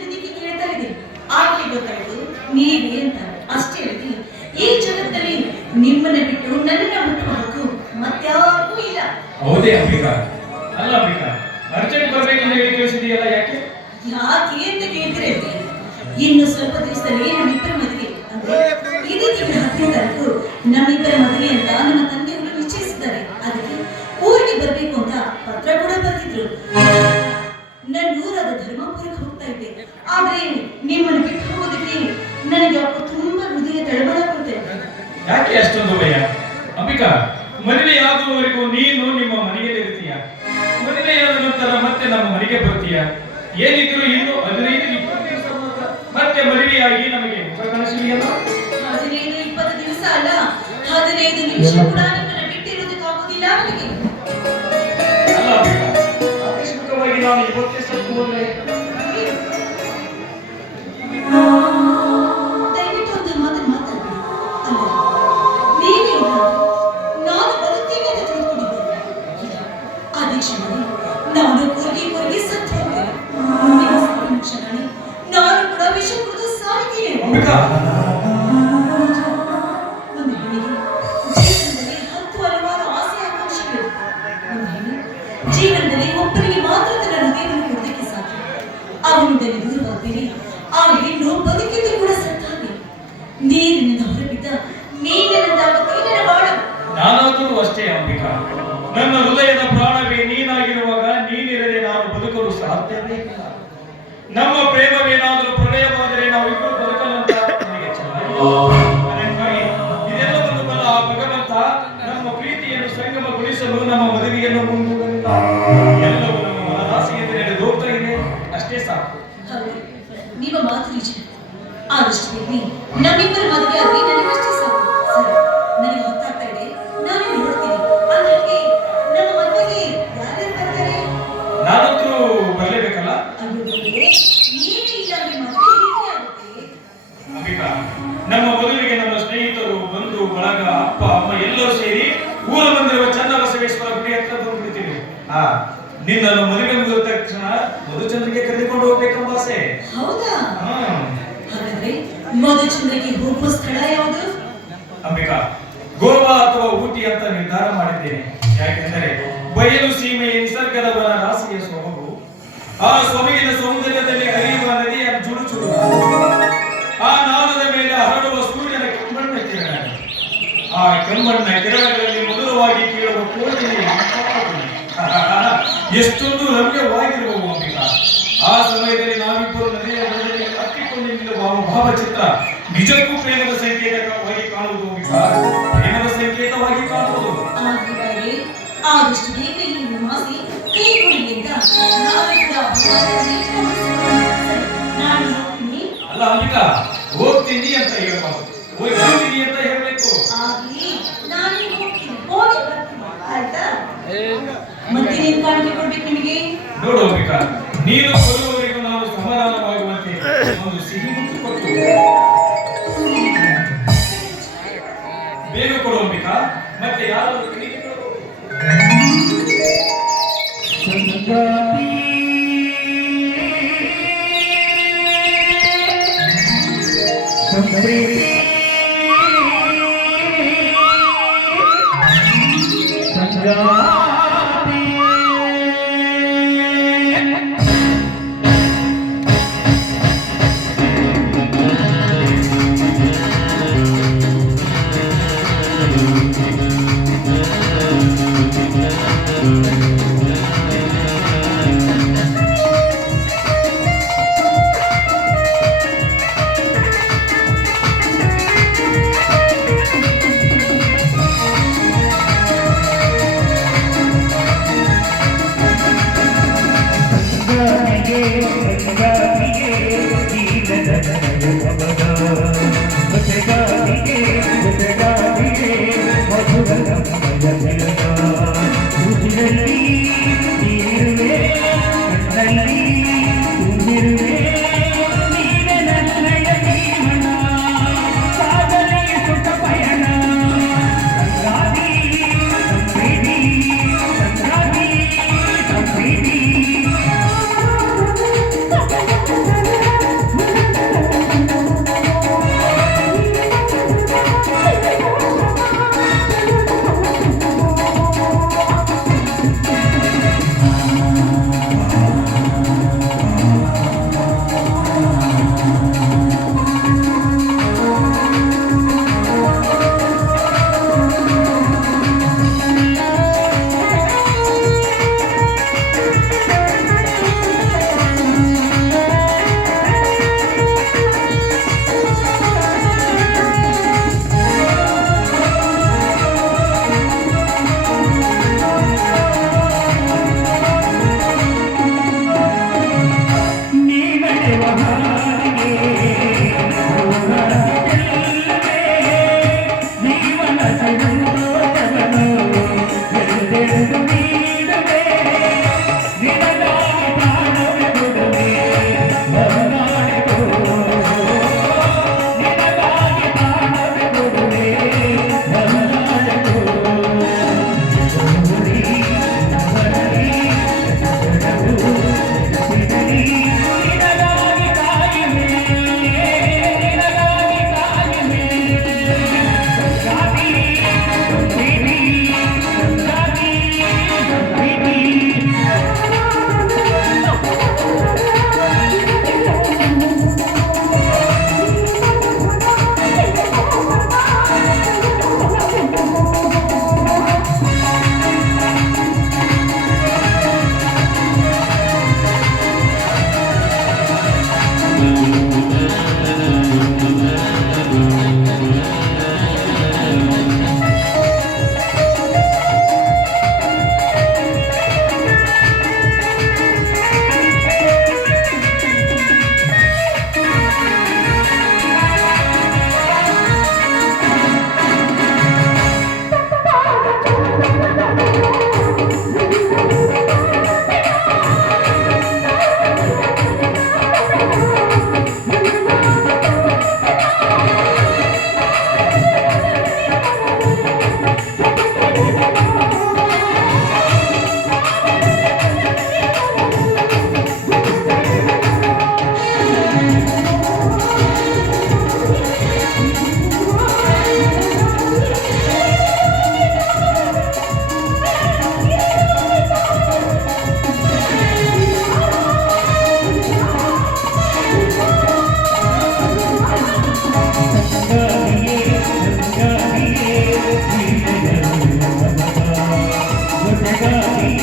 ಬುದ್ಧಿಗೆ ಕೇಳ್ತಾ ಇದೆ. ಆಕೆ ಗೊತ್ತಾಯ್ತು ನೀವೇ ಅಂತ ಅಷ್ಟೇ ಹೇಳ್ತೀನಿ. ಈ ಜಗತ್ತಲ್ಲಿ ನಿಮ್ಮನ್ನ ಬಿಟ್ಟು ನನ್ನನ್ನ ಹುಟ್ಟು ಹಾಕು ಮತ್ಯಾರಿಗೂ ಇಲ್ಲ. ಹೌದೇ ಅಂಬಿಕಾ? ಅಲ್ಲ ಅಂಬಿಕಾ, ಅರ್ಜೆಂಟ್ ಬರ್ಬೇಕೆಂದು ಹೇಳಿ ಕಳಿಸಿದೆಯಲ್ಲ, ಯಾಕೆ ಯಾಕೆ ಅಂತ ಕೇಳ್ತೀರಿ. ಇನ್ನು ಸ್ವಲ್ಪ ದಿವಸದಲ್ಲಿ ನಮ್ಮಿಬ್ಬರ ಮದುವೆ ಅಂದ್ರೆ ಇದೇ ತಿಂಗಳ 10ನೇ ತಾರೀಕು ನಮ್ಮಿಬ್ಬರ ಮದುವೆ ಅಂತ ನಮ್ಮ ತಂದೆಯವರು ನಿಶ್ಚಯಿಸಿದ್ದಾರೆ. ಅದಕ್ಕೆ ಊರಿಗೆ ಬರ್ಬೇಕು ಅಂತ ಪತ್ರ ಕೂಡ ಬರೆದಿದ್ರು. ನನ್ನ ಊರಾದ ಧರ್ಮಪುರಕ್ಕೆ ಹೋಗ್ತಾ ಇದ್ದೆ. ಆದ್ರೆ ನಿಮ್ಮನ್ನು ಬಿಟ್ಟು ಹೋಗೋದಕ್ಕೆ ನನಗೆ ಅಪ್ಪ ತುಂಬಾ ಹೃದಯ ತಳಮಳ ಕೊಡ್ತೇನೆ. ಯಾಕೆ ಅಷ್ಟೊಂದು ಭಯ ಅಂಬಿಕಾ? ಮದುವೆಯಾಗುವವರೆಗೂ ನೀನು ನಿಮ್ಮ ಮನೆಯಲ್ಲಿ ಇರ್ತೀಯ, ಮದುವೆಯಾದ ನಂತರ ಮತ್ತೆ ನಮ್ಮ ಮನೆಗೆ ಬರ್ತೀಯ. ಏನಿದ್ರು ಇನ್ನು 15-20 ದಿವಸ ಮಾತ್ರ, ಮತ್ತೆ ಮದುವೆಯಾಗಿ ನಮಗೆ ಮುಖ ಕಾಣಿಸಲಿಯಲ್ಲ. 15-20 ದಿವಸ ಅಲ್ಲ, 15 ನಿಮಿಷ ಕೂಡ ನಿಮ್ಮನ್ನ ಬಿಟ್ಟಿರೋದಕ್ಕಾಗೋದಿಲ್ಲ ನನಗೆ. ಅಲ್ಲ ಅಂಬಿಕಾ, ಆಕಸ್ಮಿಕವಾಗಿ ನಾನು ಇವತ್ತೇ ಸತ್ತು ಹೋದ್ರೆ ದಯವಿಟ್ಟು ಒಂದು ಮಾತನ್ನು ಮಾತಾಡಿ. ಅಲ್ಲ, ನೀವೇ ನಾನು ಬದುಕ್ತೇನೆ ಅಂತ ತಿಳ್ಕೊಂಡಿದ್ದೆ. ಅದೇ ಕ್ಷಣದಲ್ಲಿ ನಾನು ಕೊರಗಿ ಸತ್ತು ಹೋಗ್ತೇನೆ. ಕ್ಷಣನೇ ನಾನು ಕೂಡ ವಿಷ ಕುಡಿದು ಸಾಯ್ತೀನಿ. ಅಂಬಿಕಾ, ಒಂದು ಹೆಣ್ಣಿಗೆ ಜೀವನದಲ್ಲಿ 10 ಹಲವಾರು ಆಸೆ ಆಕಾಂಕ್ಷೆಗಳು. ಒಂದು ಹೆಣ್ಣು ಜೀವನದಲ್ಲಿ ಒಬ್ಬರಿಗೆ ಮಾತ್ರ ತನ್ನ ಹೃದಯವನ್ನು ಕೊಡೋದಕ್ಕೆ ಸಾಧ್ಯ. ಅವನಿಂದ ದೂರವಾಗ್ತೇನೆ. ಆ ಹೆಣ್ಣು ಬದುಕಿದ್ದು ಕೂಡ ಸತ್ತಾಗೆ. ನೀರಿನಿಂದ ಹೊರಬಿದ್ದ ನೀರಿನಿಂದಾಗುತ್ತೆ ನನ್ನ ಬಾಳು. ನಾನಾದರೂ ಅಷ್ಟೇ ಅಂಬಿಕಾ. ನನ್ನ ಹೃದಯದ ಪ್ರಾಣವೇ ನೀನಾಗಿರುವಾಗ ನೀನಿರದೆ ನಾನು ಬದುಕಲು ಸಾಧ್ಯವೇ ಇಲ್ಲ. ನಮ್ಮ ಪ್ರೇಮವೇನಾದರೂ ಪ್ರಳಯವಾದರೆ ನಾವಿಬ್ಬರು ಬದುಕಲಂತ ನನಗೆ ಚೆನ್ನಾಗಿ ಇದೆಲ್ಲವನ್ನು ಬಲ್ಲ ಆ ಭಗವಂತ ನಮ್ಮ ಪ್ರೀತಿಯನ್ನು ಸಂಗಮಗೊಳಿಸಲು ನಮ್ಮ ಮದುವೆಯನ್ನು ಮುಂದೂಡಲಿಲ್ಲ. ಎಲ್ಲವೂ ನಮ್ಮ ಮನದಾಸೆಯಿಂದ ನಡೆದು ಹೋಗ್ತಾ ಇದೆ, ಅಷ್ಟೇ ಸಾಕು. ನಿಮ್ಮ ಮಾತು ನಿಜ. ಆದಷ್ಟು ಬೇಗ ನಮ್ಮಿಬ್ಬರ ಮದುವೆ ಆಗಿ ನನಗಷ್ಟೇ ಸಾಕು. ಸರಿ, ನನಗೆ ಗೊತ್ತಾಗ್ತಾ ಇದೆ, ನಾನು ನೋಡ್ತೀನಿ. ಅದಕ್ಕೆ ನಮ್ಮ ಮದುವೆಗೆ ಯಾರ್ಯಾರು ಬರ್ತಾರೆ? ನಾನಂತೂ ಬರಲೇಬೇಕಲ್ಲ ಅಂಬಿಕಾ. ನಮ್ಮ ಮದುವೆಗೆ ನಮ್ಮ ಸ್ನೇಹಿತರು, ಬಂಧು ಬಳಗ, ಅಪ್ಪ ಅಮ್ಮ ಎಲ್ಲರೂ ಸೇರಿ ಊರ ಬಂದಿರುವ ಚನ್ನಬಸವೇಶ್ವರ ಗುಡಿ ಹತ್ರ ಬಂದ್ಬಿಡ್ತೀವಿ. ನಿನ್ನನ್ನು ಮದುವೆ ಮುಗಿದ ತಕ್ಷಣ ಮಧುಚಂದ್ರಿಗೆ ಕರೆದುಕೊಂಡು ಹೋಗ್ಬೇಕೆಂಬ ಆಸೆ. ಹೌದಾ? ಹಾಗಾದ್ರೆ ಮಧುಚಂದ್ರಿಗೆ ಹೋಗುವ ಸ್ಥಳ ಯಾವುದು? ಅಂಬಿಕಾ, ಗೋವಾ ಅಥವಾ ಊಟಿ ಅಂತ ನಿರ್ಧಾರ ಮಾಡಿದ್ದೇನೆ. ಯಾಕೆಂದರೆ ಬಯಲು ಸೀಮೆಯ ನಿಸರ್ಗದ ವನ ರಾಶಿಯ ಸೊಬಗು, ಆ ಸೊಬಗಿನ ಸೌಂದರ್ಯದಲ್ಲಿ ಹರಿಯುವ ನದಿಯ ಜುಳುಚುಳು, ಆ ನಾದದ ಮೇಲೆ ಹರಡುವ ಸೂರ್ಯನ ಕೆಮ್ಮಣ್ಣ ಕಿರಣ, ಆ ಕೆಮ್ಮಣ್ಣ ಕಿರಣಗಳಲ್ಲಿ ಮಧುರವಾಗಿ ಕೇಳುವ ಕೋಟಿ ಎಷ್ಟೊಂದು ರಮ್ಯವಾಗಿರುವವು ಅಂಬಿಕಾ. ಆ ಸಮಯದಲ್ಲಿ ನಾವಿಬ್ಬರು ನದಿಯ ಬದಲಿಗೆ ಅಪ್ಪಿಕೊಂಡು ನಿಲ್ಲುವ ಭಾವಚಿತ್ರ ನಿಜಕ್ಕೂ ಪ್ರೇಮದ ಸಂಕೇತವಾಗಿ ಕಾಣುವುದು ಅಂಬಿಕಾ, ಪ್ರೇಮದ ಸಂಕೇತವಾಗಿ ಕಾಣುವುದು. ಆದಷ್ಟು ಬೇಗ ಈ ಮಾಸಿ ಕೈಗೊಳ್ಳಿ ಅಂತ ಅಲ್ಲ ಅಂಬಿಕಾ, ಹೋಗ್ತೀನಿ ಅಂತ ಹೇಳ್ಬಾರ್ದು, ಹೋಗ್ತೀನಿ ಅಂತ ಹೇಳ್ಬೇಕು. ಮತ್ತೆ ನೀನು ಕಾಣಿಕೆ ಕೊಡ್ಬೇಕು ನಿಮಗೆ. ನೋಡು ಅಂಬಿಕಾ, ನೀನು ಬರುವವರೆಗೂ ನಾವು ಸಮಾಧಾನವಾಗುವಂತೆ ಒಂದು ಸಿಹಿ ಮುತ್ತು ಕೊಟ್ಟು ಬೇಗ ಕೊಡು ಅಂಬಿಕಾ. ಮತ್ತೆ ಯಾರಾದರೂ ಕಲಿಕೆ ಜಗದಾಡಿಗೆ